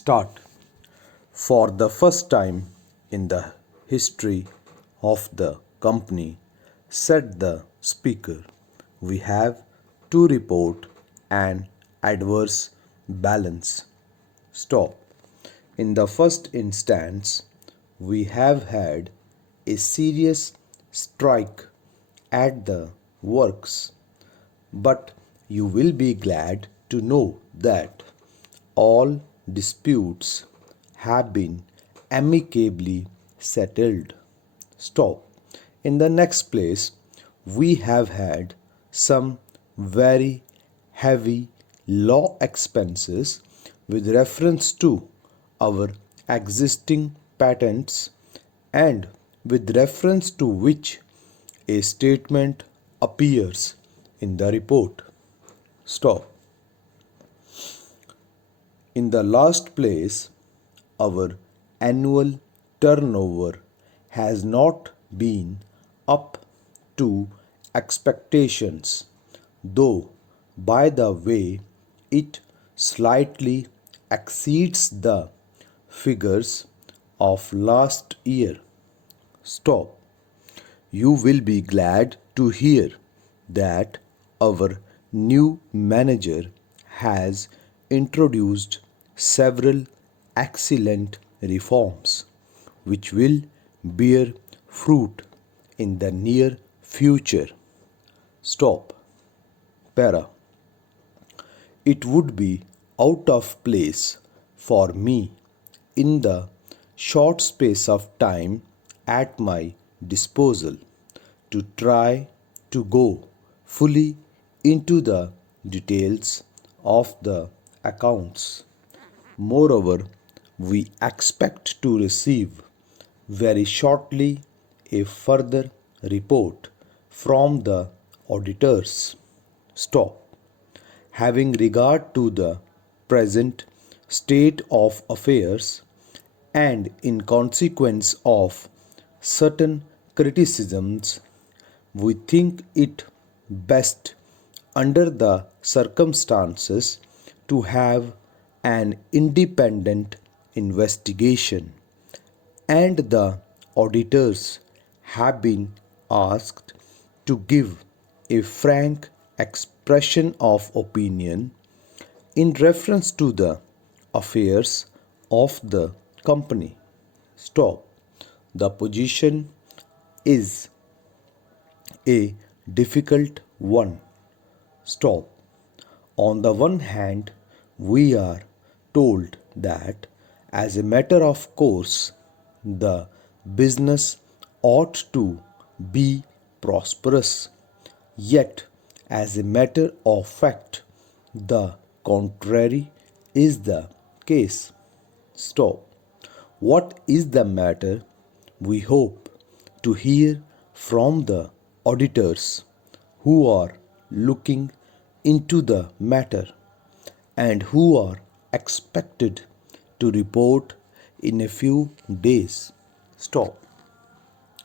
Start. For the first time in the history of the company, said the speaker, we have to report an adverse balance. Stop. In the first instance, we have had a serious strike at the works, but you will be glad to know that all disputes have been amicably settled. Stop. In the next place, we have had some very heavy law expenses with reference to our existing patents and with reference to which a statement appears in the report. Stop. In the last place, our annual turnover has not been up to expectations, though by the way it slightly exceeds the figures of last year. Stop. You will be glad to hear that our new manager has introduced several excellent reforms which will bear fruit in the near future. Stop. Para. It would be out of place for me in the short space of time at my disposal to try to go fully into the details of the accounts. Moreover, we expect to receive very shortly a further report from the auditors. Stop. Having regard to the present state of affairs and in consequence of certain criticisms, we think it best under the circumstances to have an independent investigation, and the auditors have been asked to give a frank expression of opinion in reference to the affairs of the company. Stop. The position is a difficult one. Stop. On the one hand, we are told that as a matter of course, the business ought to be prosperous. Yet, as a matter of fact, the contrary is the case. Stop. What is the matter? We hope to hear from the auditors who are looking into the matter and who are expected to report in a few days. Stop.